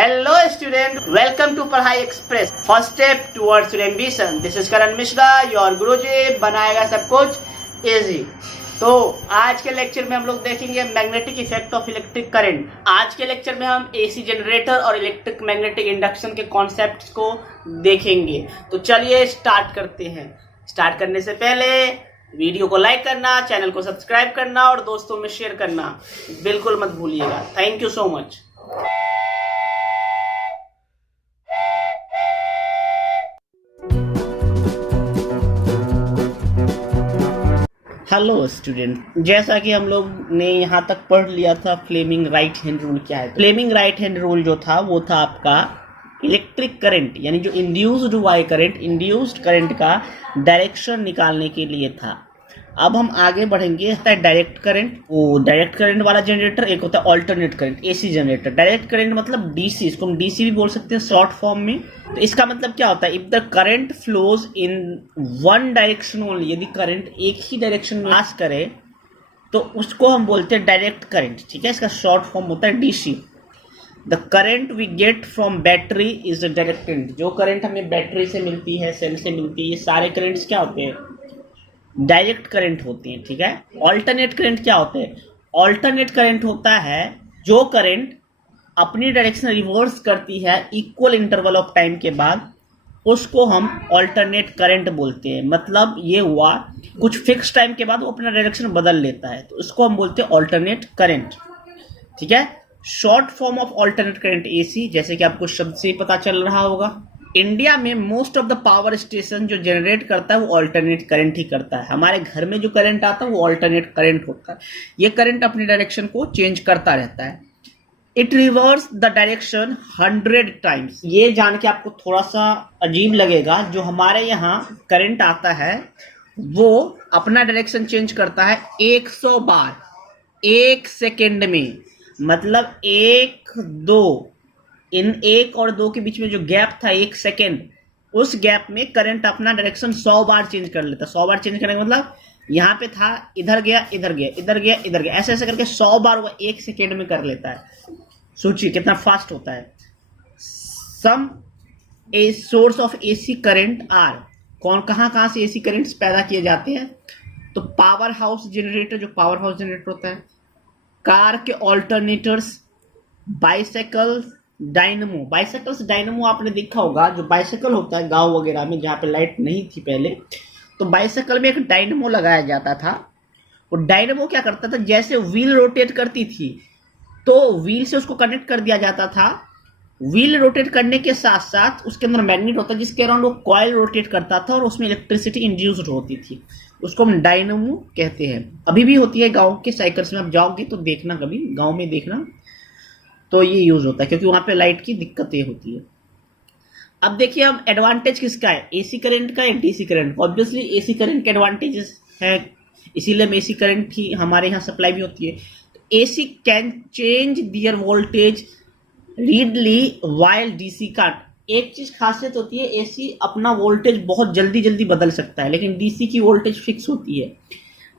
Hello student, welcome to Padhai Express, first step towards your ambition. This is Karan Mishra, your Guruji, बनाएगा सब कुछ easy. तो आज के लेक्चर में हम लोग देखेंगे magnetic effect of electric current. आज के लेक्चर में हम एसी जनरेटर और इलेक्ट्रिक मैग्नेटिक इंडक्शन के कॉन्सेप्ट्स को देखेंगे। तो चलिए स्टार्ट करते हैं। स्टार्ट करने से पहले वीडियो को लाइक करना, चैनल को सब्सक्राइब करना और दोस्तों में शेयर करना बिल्कुल मत भूलिएगा। Thank you so much. Hello student, जैसा कि हम लोग ने यहाँ तक पढ़ लिया था फ्लेमिंग राइट हैंड रूल क्या है। फ्लेमिंग राइट हैंड रूल जो था वो था आपका इलेक्ट्रिक करंट यानी जो इंड्यूस्ड हुआ है करंट, इंड्यूस्ड करंट का डायरेक्शन निकालने के लिए था। अब हम आगे बढ़ेंगे। डायरेक्ट करंट, वो डायरेक्ट करंट वाला जनरेटर, एक होता है alternate current AC generator. Direct current मतलब डीसी, इसको हम डीसी भी बोल सकते हैं शॉर्ट फॉर्म में। तो इसका मतलब क्या होता है, if the current flows in one direction only, यदि करंट एक ही डायरेक्शन में पास करे तो उसको हम बोलते हैं डायरेक्ट करंट। ठीक है, इसका शॉर्ट फॉर्म होता है DC. The current we get from battery is the direct current. जो करंट हमें बैटरी से मिलती है, सेल से मिलती है, ये सारे करंट्स क्या होते हैं, डायरेक्ट करंट होती हैं। ठीक है। ऑल्टरनेट करंट क्या होते हैं, ऑल्टरनेट करंट होता है जो करंट अपनी डायरेक्शन रिवर्स करती है इक्वल इंटरवल ऑफ टाइम के बाद, उसको हम ऑल्टरनेट करंट बोलते हैं। मतलब ये हुआ कुछ फिक्स टाइम के बाद वो अपना डायरेक्शन बदल लेता है, तो उसको हम बोलते हैं ऑल्टरनेट करंट। ठीक है। Short form of alternate current AC, जैसे कि आपको शब्द से ही पता चल रहा होगा। इंडिया में most of the power station जो जनरेट करता है वो ऑल्टरनेट करंट ही करता है। हमारे घर में जो करंट आता है वो ऑल्टरनेट करंट होता है। ये करंट अपनी डायरेक्शन को चेंज करता रहता है। It reverse the direction 100 times. ये जान के आपको थोड़ा सा अजीब लगेगा, जो हमारे यहाँ करंट आता है वो अपना डायरेक्शन चेंज करता है 100 बार 1 सेकेंड में। मतलब 1 2, इन 1 और 2 के बीच में जो गैप था 1 सेकेंड, उस गैप में करंट अपना डायरेक्शन 100 बार चेंज कर लेता। 100 बार चेंज करने का मतलब यहाँ पे था, इधर गया, इधर गया, इधर गया, इधर गया, ऐसे ऐसे करके 100 बार वो 1 सेकेंड में कर लेता है। सोचिए कितना फास्ट होता है। Some a source of AC current are, कहाँ से एसी करंट्स पैदा किए जाते हैं, तो पावर हाउस जनरेटर, जो पावर हाउस जनरेटर होता है, कार के alternators, bicycle, dynamo. Bicycles dynamo आपने देखा होगा, जो बाइसाइकिल होता है गांव वगैरह में जहाँ पे लाइट नहीं थी पहले, तो बाइसाइकिल में एक डायनमो लगाया जाता था। वो डायनमो क्या करता था, जैसे व्हील रोटेट करती थी तो व्हील से उसको कनेक्ट कर दिया जाता था। व्हील रोटेट करने के साथ साथ उसके अंदर मैग्नेट होता है जिसके अराउंड वो कॉइल रोटेट करता था और उसमें इलेक्ट्रिसिटी इंड्यूस्ड होती थी। उसको हम डायनमो कहते हैं। अभी भी होती है गाँव के साइकिल्स में, आप जाओगे तो देखना, कभी गाँव में देखना, तो ये यूज होता है क्योंकि वहां पे लाइट की दिक्कतें होती है। अब देखिए हम एडवांटेज किसका है, एसी करंट का या DC current. Obviously AC current के एडवांटेजेस है, इसीलिए हम एसी करंट ही हमारे यहाँ सप्लाई भी होती है। तो AC can change their voltage readily while DC का एक चीज खासियत होती है, एसी अपना वोल्टेज बहुत जल्दी जल्दी बदल सकता है, लेकिन डीसी की वोल्टेज फिक्स होती है।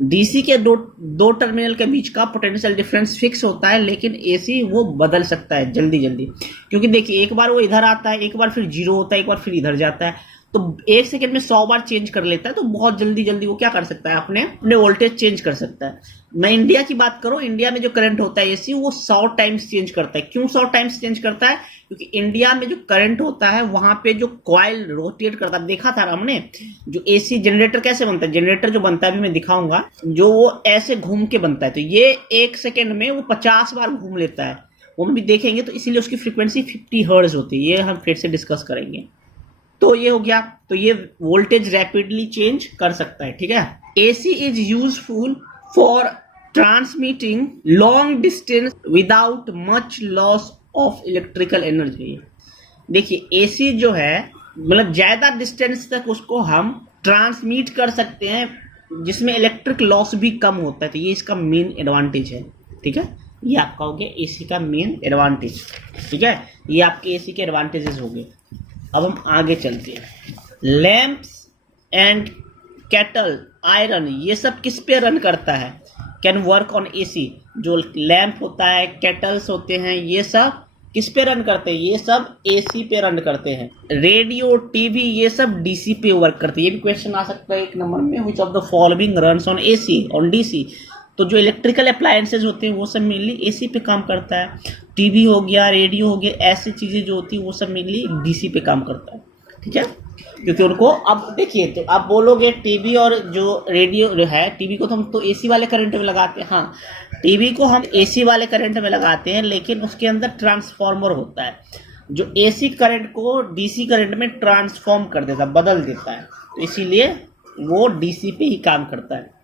डीसी के दो टर्मिनल के बीच का पोटेंशियल डिफरेंस फिक्स होता है, लेकिन एसी वो बदल सकता है जल्दी जल्दी। क्योंकि देखिए एक बार वो इधर आता है, एक बार फिर 0 होता है, एक बार फिर इधर जाता है, तो 1 सेकेंड में 100 बार चेंज कर लेता है। तो बहुत जल्दी जल्दी वो क्या कर सकता है, अपने वोल्टेज चेंज कर सकता है। मैं इंडिया की बात करूं, इंडिया में जो करंट होता है एसी वो 100 टाइम्स चेंज करता है। क्यों 100 टाइम्स चेंज करता है, क्योंकि इंडिया में जो करंट होता है वहां पे जो कॉइल रोटेट करता है, देखा था हमने जो एसी जनरेटर कैसे बनता है। जनरेटर जो बनता है अभी मैं दिखाऊंगा, जो वो ऐसे घूम के बनता है, तो ये 1 सेकेंड में वो 50 बार घूम लेता है, वो हम भी देखेंगे। तो इसीलिए उसकी फ्रीक्वेंसी 50 हर्ट्ज होती है, ये हम फिर से डिस्कस करेंगे। तो ये हो गया, तो ये वोल्टेज रैपिडली चेंज कर सकता है। ठीक है। AC is useful for transmitting long distance without much loss of electrical energy. देखिए एसी जो है मतलब ज्यादा डिस्टेंस तक उसको हम ट्रांसमिट कर सकते हैं जिसमें इलेक्ट्रिक लॉस भी कम होता है, तो ये इसका मेन एडवांटेज है। ठीक है, ये आपका हो गया एसी का मेन एडवांटेज। ठीक है, ये आपके एसी के एडवांटेजेस हो गए। अब हम आगे चलते हैं। लैंप्स एंड केटल, आयरन, ये सब किस पे रन करता है, कैन वर्क ऑन एसी। जो लैंप होता है, केटल्स होते हैं, ये सब किस पे रन करते हैं? ये सब एसी पे रन करते हैं। रेडियो, टीवी, ये सब डीसी पे वर्क करते हैं। ये भी क्वेश्चन आ सकता है 1 नंबर में, which of the following runs on AC, on DC. तो जो इलेक्ट्रिकल अप्लायंसेज होते हैं वो सब मेनली एसी पे काम करता है। टीवी हो गया, रेडियो हो गया, ऐसी चीज़ें जो होती है वो सब मेनली डीसी पे काम करता है। ठीक है, क्योंकि उनको, अब देखिए, तो आप बोलोगे टीवी और जो रेडियो है, टीवी को तो हम तो एसी वाले करंट में लगाते हैं। हाँ, टीवी को हम एसी वाले करंट में लगाते हैं, लेकिन उसके अंदर ट्रांसफार्मर होता है जो एसी करंट को डीसी करंट में ट्रांसफॉर्म कर देता है, बदल देता है। तो इसीलिए वो डीसी पे ही काम करता है।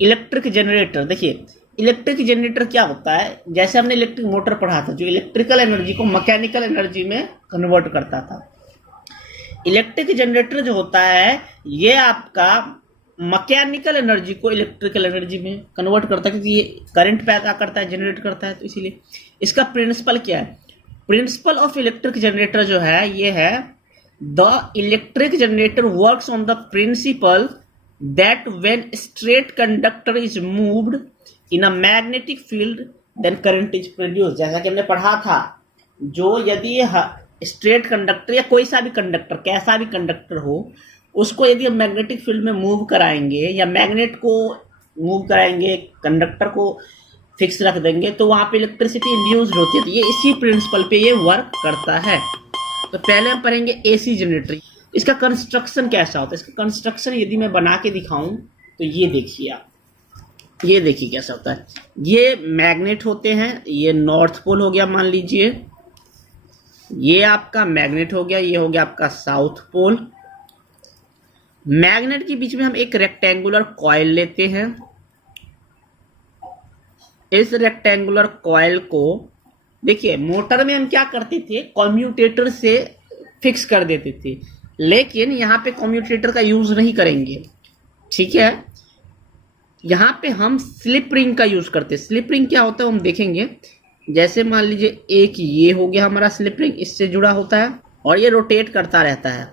इलेक्ट्रिक जनरेटर, देखिए इलेक्ट्रिक जनरेटर क्या होता है? जैसे हमने इलेक्ट्रिक मोटर पढ़ा था, जो इलेक्ट्रिकल एनर्जी को मैकेनिकल एनर्जी में कन्वर्ट करता था। इलेक्ट्रिक जनरेटर जो होता है ये आपका मैकेनिकल एनर्जी को इलेक्ट्रिकल एनर्जी में कन्वर्ट करता है, क्योंकि ये करंट पैदा करता है, जनरेट करता है। तो इसीलिए इसका प्रिंसिपल क्या है? प्रिंसिपल ऑफ इलेक्ट्रिक जनरेटर जो है ये है, the electric generator works on the principle that when straight conductor is moved in a magnetic field then current is produce. जैसा कि हमने पढ़ा था, जो यदि स्ट्रेट कंडक्टर या कोई सा भी कंडक्टर, कैसा भी कंडक्टर हो, उसको यदि हम मैग्नेटिक फील्ड में मूव कराएंगे या मैग्नेट को मूव कराएंगे, कंडक्टर को फिक्स रख देंगे, तो वहाँ पे इलेक्ट्रिसिटी इंड्यूस्ड होती है। तो ये इसी प्रिंसिपल पे ये वर्क करता है। तो पहले हम पढ़ेंगे एसी जनरेटर। इसका कंस्ट्रक्शन कैसा होता है? इसका कंस्ट्रक्शन यदि मैं बना के दिखाऊं तो ये देखिए आप, ये देखिए कैसा होता है। ये मैग्नेट होते हैं, ये नॉर्थ पोल हो गया मान लीजिए, ये आपका मैग्नेट हो गया, ये हो गया आपका साउथ पोल। मैग्नेट के बीच में हम एक रेक्टेंगुलर कॉइल लेते हैं। इस रेक्टेंगुलर कॉइल को देखिए, मोटर में हम क्या करते थे, कम्यूटेटर से फिक्स कर देते थे, लेकिन यहाँ पे कम्यूटेटर का यूज नहीं करेंगे। ठीक है, यहाँ पे हम स्लिप रिंग का यूज करते हैं। स्लिप रिंग क्या होता है हम देखेंगे। जैसे मान लीजिए एक ये हो गया हमारा स्लिप रिंग, इससे जुड़ा होता है और ये रोटेट करता रहता है,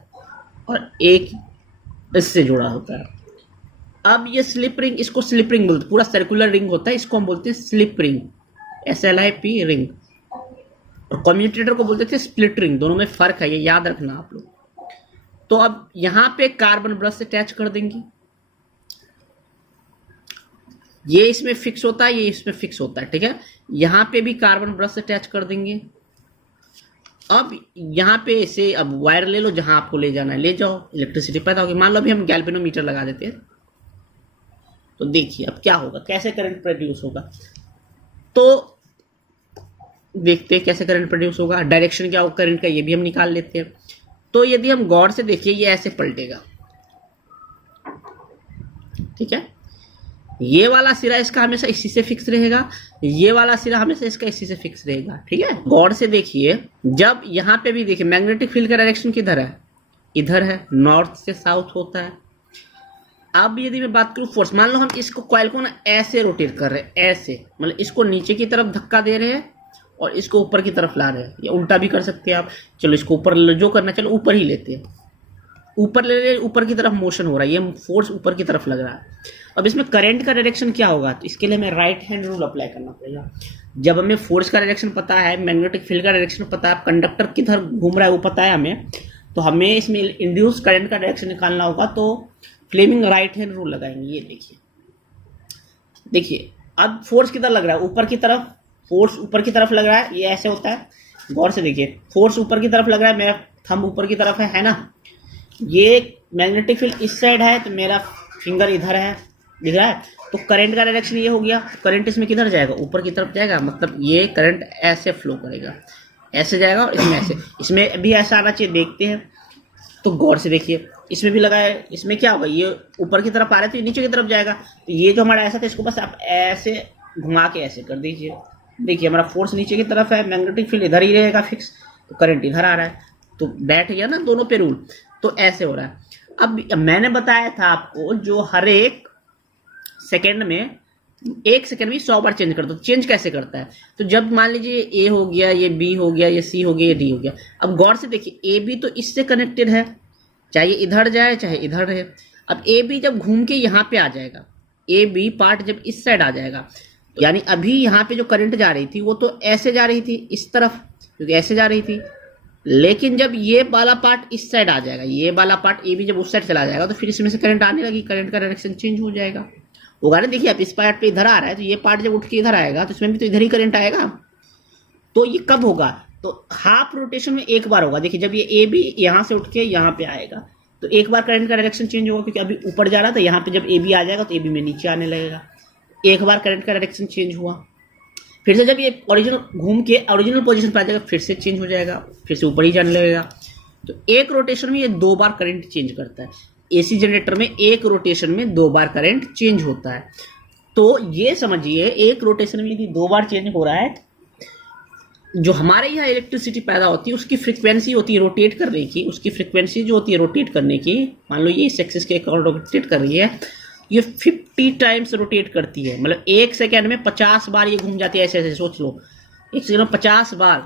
और एक इससे जुड़ा होता है। अब ये स्लिप रिंग, इसको स्लिप रिंग बोलते हैं, पूरा सर्कुलर रिंग होता है, इसको हम बोलते हैं स्लिप रिंग, SLIP रिंग। और कम्यूटेटर को बोलते थे स्प्लिट रिंग। दोनों में फर्क है, ये याद रखना आप लोग। तो अब यहाँ पे कार्बन ब्रश अटैच कर देंगे, ये इसमें फिक्स होता है, ये इसमें फिक्स होता है। ठीक है, यहाँ पे भी कार्बन ब्रश अटैच कर देंगे। अब यहाँ पे से अब वायर ले लो, जहां आपको ले जाना है ले जाओ, इलेक्ट्रिसिटी पैदा होगी। मान लो अभी हम गैल्वेनोमीटर लगा देते हैं, तो देखिए अब क्या होगा, कैसे करंट प्रोड्यूस होगा। तो देखते हैं कैसे करंट प्रोड्यूस होगा। डायरेक्शन क्या होगा करंट का, ये भी हम निकाल लेते हैं। तो यदि हम गौर से देखिए, ये ऐसे पलटेगा। ठीक है, ये वाला सिरा इसका हमेशा इसी से फिक्स रहेगा, ये वाला सिरा हमेशा इसका इसी से फिक्स रहेगा। ठीक है, गौर से देखिए, जब यहाँ पे भी देखिए मैग्नेटिक फील्ड का डायरेक्शन किधर है, इधर है, नॉर्थ से साउथ होता है। अब यदि मैं बात करूँ फोर्स, मान लो हम इसको कॉइल को ना ऐसे रोटेट कर रहे हैं, ऐसे मतलब इसको नीचे की तरफ धक्का दे रहे हैं और इसको ऊपर की तरफ ला रहे हैं, या उल्टा भी कर सकते हैं आप। चलो इसको ऊपर जो करना, चलो ऊपर ही लेते हैं, ऊपर ले रहे, ऊपर की तरफ मोशन हो रहा है, ये फोर्स ऊपर की तरफ लग रहा है। अब इसमें करंट का डायरेक्शन क्या होगा, तो इसके लिए हमें राइट हैंड रूल अप्लाई करना पड़ेगा। जब हमें फोर्स का डायरेक्शन पता है, मैग्नेटिक फील्ड का डायरेक्शन पता है, कंडक्टर किधर घूम रहा है वो पता है हमें, तो हमें इसमें इंड्यूस करंट का डायरेक्शन निकालना होगा। तो फ्लेमिंग राइट हैंड रूल लगाएंगे। ये देखिए, देखिए अब फोर्स किधर लग रहा है, ऊपर की तरफ। फोर्स ऊपर की तरफ लग रहा है, ये ऐसे होता है। गौर से देखिए, फोर्स ऊपर की तरफ लग रहा है, मेरा थंब ऊपर की तरफ है ना। ये मैग्नेटिक फील्ड इस साइड है, तो मेरा फिंगर इधर है, दिख रहा है। तो करंट का डायरेक्शन ये हो गया, करंट इसमें किधर जाएगा, ऊपर की तरफ जाएगा। मतलब ये करंट ऐसे फ्लो करेगा, ऐसे जाएगा, और इसमें ऐसे, इसमें भी ऐसा आना चाहिए। देखते हैं, तो गौर से देखिए, इसमें भी लगा है, इसमें क्या होगा, ये ऊपर की तरफ आ रहा है तो ये नीचे की तरफ जाएगा। तो ये जो हमारा ऐसा था, इसको बस आप ऐसे घुमा के ऐसे कर दीजिए। देखिए हमारा फोर्स नीचे की तरफ है, मैग्नेटिक फील्ड इधर ही रहेगा फिक्स, तो करंट इधर आ रहा है, तो बैठ गया ना दोनों पे रूल। तो ऐसे हो रहा है। अब मैंने बताया था आपको, जो हर एक सेकेंड में, 1 सेकेंड में 100 बार चेंज करता है। तो चेंज कैसे करता है, तो जब मान लीजिए ए हो गया, ये बी हो गया, ये सी हो गया, ये डी हो गया। अब गौर से देखिए, ए बी तो इससे कनेक्टेड है, चाहे इधर जाए चाहे इधर रहे। अब ए बी जब घूम के यहाँ पे आ जाएगा, ए बी पार्ट जब इस साइड आ जाएगा, यानी अभी यहाँ पे जो करंट जा रही थी वो तो ऐसे जा रही थी इस तरफ, क्योंकि ऐसे जा रही थी। लेकिन जब ये वाला पार्ट इस साइड आ जाएगा, ये वाला पार्ट ए बी जब उस साइड चला जाएगा तो फिर इसमें से करंट आने लगी, करंट का डायरेक्शन चेंज हो जाएगा, होगा ना। देखिए आप इस पार्ट पे इधर आ रहा है, तो ये पार्ट जब उठ के इधर आएगा तो इसमें भी तो इधर ही करंट आएगा। तो ये कब होगा, तो हाफ रोटेशन में एक बार होगा। देखिए जब ये ए बी यहाँ से उठ के यहाँ पे आएगा तो एक बार करंट का डायरेक्शन चेंज होगा, क्योंकि अभी ऊपर जा रहा था, यहाँ पे जब ए बी आ जाएगा तो ए बी में नीचे आने लगेगा। एक बार करंट का डायरेक्शन चेंज हुआ, फिर से जब ये ओरिजिनल घूम के ओरिजिनल पोजीशन पर आ जाएगा फिर से चेंज हो जाएगा, फिर से ऊपर ही जाने लगेगा। तो एक रोटेशन में ये 2 बार करंट चेंज करता है। एसी जनरेटर में एक रोटेशन में 2 बार करंट चेंज होता है। तो ये समझिए एक रोटेशन में यदि 2 बार चेंज हो रहा है, जो हमारे यहाँ इलेक्ट्रिसिटी पैदा होती है उसकी फ्रीक्वेंसी होती है रोटेट करने की, उसकी फ्रीक्वेंसी जो होती है रोटेट करने की, मान लो ये इस एक्सिस के अकॉर्डिंग रोटेट कर रही है, ये 50 टाइम्स रोटेट करती है। मतलब 1 सेकेंड में 50 बार ये घूम जाती है। ऐसे ऐसे सोच लो, 1 सेकेंड में 50 बार,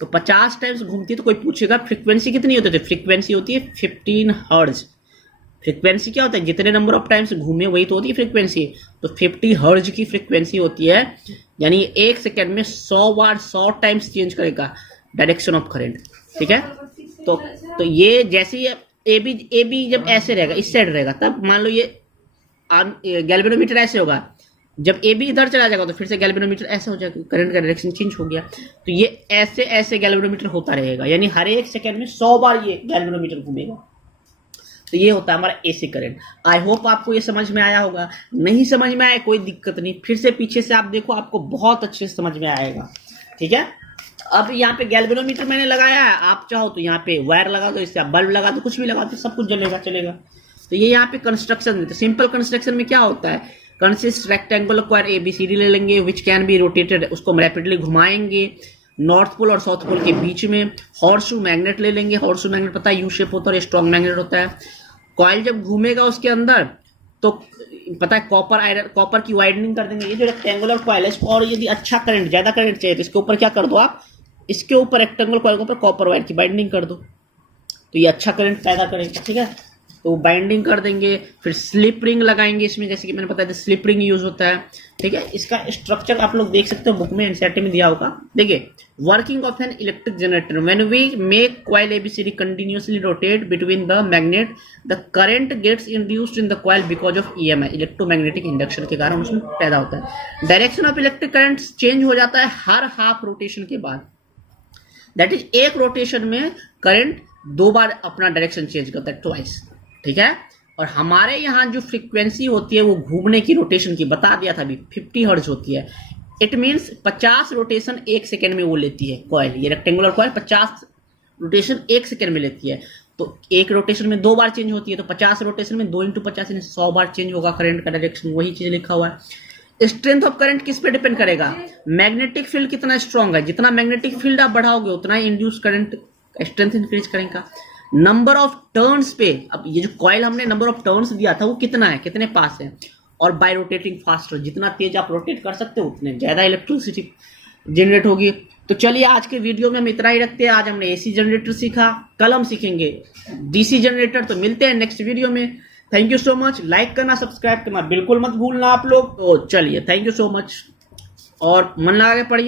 तो 50 टाइम्स घूमती है। तो कोई पूछेगा फ्रीक्वेंसी कितनी होती है, तो फ्रीक्वेंसी होती है 15 हर्ट्ज। फ्रीक्वेंसी क्या होता है, जितने नंबर ऑफ टाइम्स घूमे वही तो होती है फ्रीक्वेंसी। तो 50 हर्ट्ज की फ्रीक्वेंसी होती है, यानी 1 सेकेंड में 100 बार 100 टाइम्स चेंज करेगा डायरेक्शन ऑफ करंट। ठीक है, तो ये जैसे ए बी जब ऐसे रहेगा, इस साइड रहेगा, तब मान लो ये गैल्वेनोमीटर ऐसे होगा। जब ए बी इधर चला जाएगा तो फिर से गैल्वेनोमीटर ऐसे हो जाएगा, करंट का डायरेक्शन चेंज हो गया। तो ये ऐसे ऐसे गैल्वेनोमीटर होता रहेगा, यानी हर 1 सेकेंड में 100 बार ये गैल्वेनोमीटर घूमेगा। तो ये होता है हमारा एसी करंट। आई होप आपको ये समझ में आया होगा। नहीं समझ में आया कोई दिक्कत नहीं, फिर से पीछे से आप देखो, आपको बहुत अच्छे से समझ में आएगा। ठीक है, अब यहाँ पे गैल्वेनोमीटर मैंने लगाया है, आप चाहो तो यहाँ पे वायर लगा दो, इससे आप बल्ब लगा दो, कुछ भी लगा दो, सब कुछ जलेगा चलेगा। तो ये यहाँ पे कंस्ट्रक्शन, तो सिंपल कंस्ट्रक्शन में क्या होता है, कंसिस्ट रेक्टेंगुलर क्वायर ABCD ले लेंगे, विच कैन बी रोटेटेड, उसको हम रैपिडली घुमाएंगे नॉर्थ पोल और साउथ पोल के बीच में। हॉर्सशू मैग्नेट ले लेंगे, हॉर्सशू मैग्नेट पता है यू शेप होता है और स्ट्रॉन्ग मैग्नेट होता है। कॉइल जब घूमेगा उसके अंदर तो पता है कॉपर की वाइडनिंग कर देंगे। ये जो रेक्टेंगुलर कॉइल है इसको, और यदि अच्छा करंट, ज्यादा करंट चाहिए तो इसके ऊपर क्या कर दो आप, इसके ऊपर रेक्टेंगुलर कॉइल के ऊपर कॉपर वायर की बाइंडिंग कर दो, तो ये अच्छा करंट पैदा करेगा। ठीक है, तो बाइंडिंग कर देंगे, फिर स्लिप रिंग लगाएंगे इसमें, जैसे कि मैंने बताया स्लिप रिंग यूज होता है। ठीक है, इसका स्ट्रक्चर आप लोग देख सकते हो, बुक में एनसीईआरटी में दिया होगा। देखिए, working of an electric generator, when we make coil ABCD continuously rotate between the magnet, the current gets induced in the coil because of EMI, electromagnetic induction के कारण उसमें पैदा होता है। Direction of electric current change हो जाता है हर हाफ रोटेशन के बाद। दैट इज, एक रोटेशन में करंट 2 बार अपना डायरेक्शन चेंज करता है, ट्वाइस। ठीक है, और हमारे यहाँ जो फ्रीक्वेंसी होती है वो घूमने की रोटेशन की बता दिया था अभी, 50 हर्ट्ज होती है। इट मीन्स 50 रोटेशन 1 सेकेंड में वो लेती है कॉइल, ये रेक्टेंगुलर कॉइल 50 रोटेशन 1 सेकेंड में लेती है। तो एक रोटेशन में 2 बार चेंज होती है, तो 50 रोटेशन में 2 × 50 यानी 100 बार चेंज होगा करंट का डायरेक्शन, वही चीज लिखा हुआ है। स्ट्रेंथ ऑफ करंट किस पे डिपेंड करेगा, मैग्नेटिक फील्ड कितना स्ट्रॉन्ग है, जितना मैग्नेटिक फील्ड आप बढ़ाओगे उतना ही इंड्यूस करंट स्ट्रेंथ इंक्रीज करेगा। नंबर ऑफ टर्न्स पे, अब ये जो कॉइल हमने नंबर ऑफ टर्न्स दिया था वो कितना है, कितने पास है, और बाय रोटेटिंग फास्टर, जितना तेज आप रोटेट कर सकते हो उतने ज्यादा इलेक्ट्रिसिटी जनरेट होगी। तो चलिए आज के वीडियो में हम इतना ही रखते हैं। आज हमने एसी जनरेटर सीखा, कल हम सीखेंगे डीसी जनरेटर। तो मिलते हैं नेक्स्ट वीडियो में। Thank you so much. Like करना, सब्सक्राइब करना बिल्कुल मत भूलना आप लोग। तो चलिए, थैंक यू सो मच और मन लगा के पढ़िए।